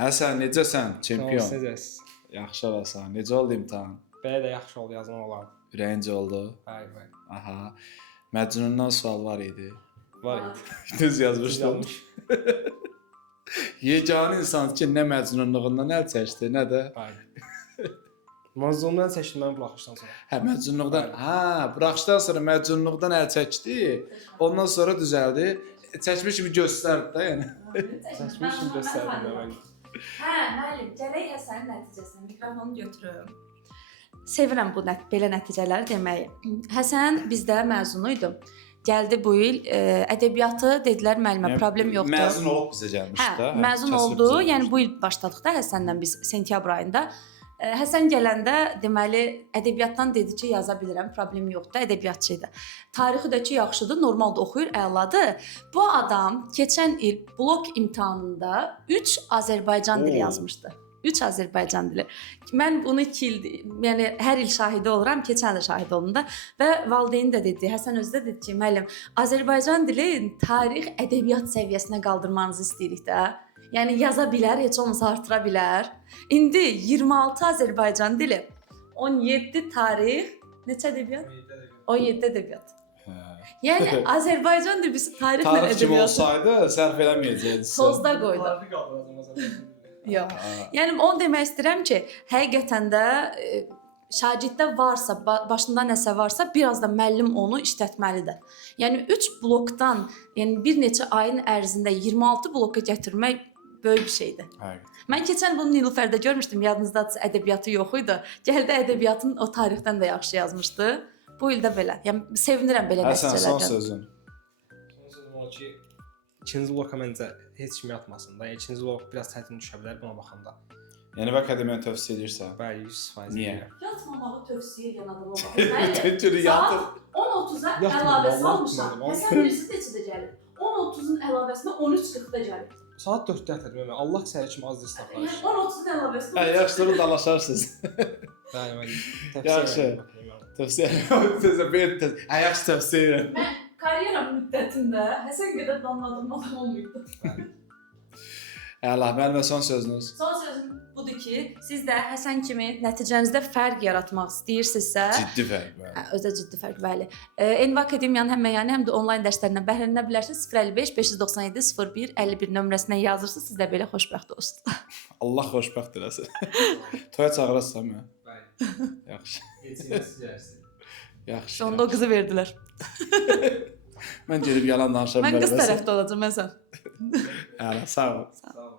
Həsən, necəsən? Çempion. Necəsiz? Yaxşı olasan. Necə oldu imtahan? Belə də yaxşı oldu yazmaq olar. Ürəyincə oldu. Bəli. Aha. Məcnundan sual var idi. Var idi. Düz yazmışdım. Yeganə insan ki, nə məcnunluğundan əl çəkdi, nə də Bəli. Mazlumdan seçdim mən buraxışdan sonra. məcnunluqdan. Buraxışdan sonra məcnunluqdan əl çəkdi. Ondan sonra düzəldi. Çəkmiş kimi göstərdi də, yəni. Seçmiş kimi göstərdim mən. Hə, müəllim, gələk Həsənin nəticəsini mikrofonu götürüm. Sevirəm bu belə nəticələri deməyi. Həsən bizdə məzunu idi. Gəldi bu il ədəbiyyatı dedilər müəllimə problem yoxdur. Məzun olub bizə gəlmişdi də. Məzun oldu. Yəni bu il başladıq da Həsənlə biz sentyabr ayında. Həsən gələndə deməli ədəbiyyatdan dedi ki, yaza bilirəm, problem yoxdur, ədəbiyyatçı idi. Tarixi də ki, yaxşıdır, normalda oxuyur, əladır. Bu adam keçən il blok imtahanında 3 Azərbaycan dili yazmışdı. 3 Azərbaycan dili. Mən bunu 2 il, yəni hər il şahidi oluram, keçən il şahid olum da və valideyn də dedi, Həsən özü də dedi ki, müəllim, Azərbaycan dili tarix, ədəbiyyat səviyyəsinə qaldırmanızı istəyirik də. Yəni yaza bilər, heç olmasa artıra bilər. İndi 26 Azərbaycan dili, 17 tarix, neçə ədəbiyyat? 17 ədəbiyyat. Yəni Azərbaycan dili bizim tarixlə Tarix kimi ədəbiyyatı olsaydı sərf eləməyəcəkdi. sozda qoydu. Yox. Yəni onu demək istəyirəm ki, həqiqətən də şagirddə varsa, başında nəsə varsa, biraz da müəllim onu işlətməlidir. Yəni 3 blokdan, yəni bir neçə ayın ərzində 26 bloka gətirmək böyük bir şeydir. Həqiqətən. Mən keçən bunu Nilüfərdə görmüşdüm, yadınızdadır, ədəbiyyatı yox idi. Gəldi ədəbiyyatın o tarixdən də yaxşı yazmışdı. Bu ildə belə. Yəni sevinirəm belə Həsən, son nəticələrdən. sözün. Son sözüm o ki, ikinci bloka məncə heç kimi atmasın da. Yəni ikinci blok biraz çətin düşə bilər buna baxanda. Yəni və akademiyanı tövsiyə edirsən. Bəli, 100%. Niyə? Yatmamağı tövsiyə edən adam olmaq. Tütürü yatır. 10:30-a Yatmır, əlavə Allah salmışam. bilmədim. Həsən birisi neçədə gəlir? 10:30-un əlavəsinə 13:40-da gəlir. Saat 4-də yatırdım mən. Allah səhər kimi az dirs Yəni tapar. 10:30-un əlavəsinə. Yaxşıları dalaşarsınız. Bəli, mən Yaxşı. Tövsiyə. Yaxşı tövsiyə edirəm. Mən karyeram müddətində Həsən qədər danladığım adam olmayıbdı. Allah, müəllimə son sözünüz. Son sözüm budur ki, siz də Həsən kimi nəticənizdə fərq yaratmaq istəyirsinizsə, Ciddi fərq var. özə ciddi fərq, bəli. Enva Akademiyanın həm məyani, həm də onlayn dərslərindən bəhrələnə bilərsiniz. 055 597 01 51 nömrəsinə yazırsınız. Siz də belə xoşbəxt olsunuz. Allah xoşbəxt eləsin. Toya çağırırsan mı? Bəli. Yaxşı. Heç yersiz. Yaxşı. Sonda o qızı verdilər. Mən gedib yalan danışa Mən qız bilmərəm. tərəfdə olacağam, Həsən. Sağ ol. Sağ ol.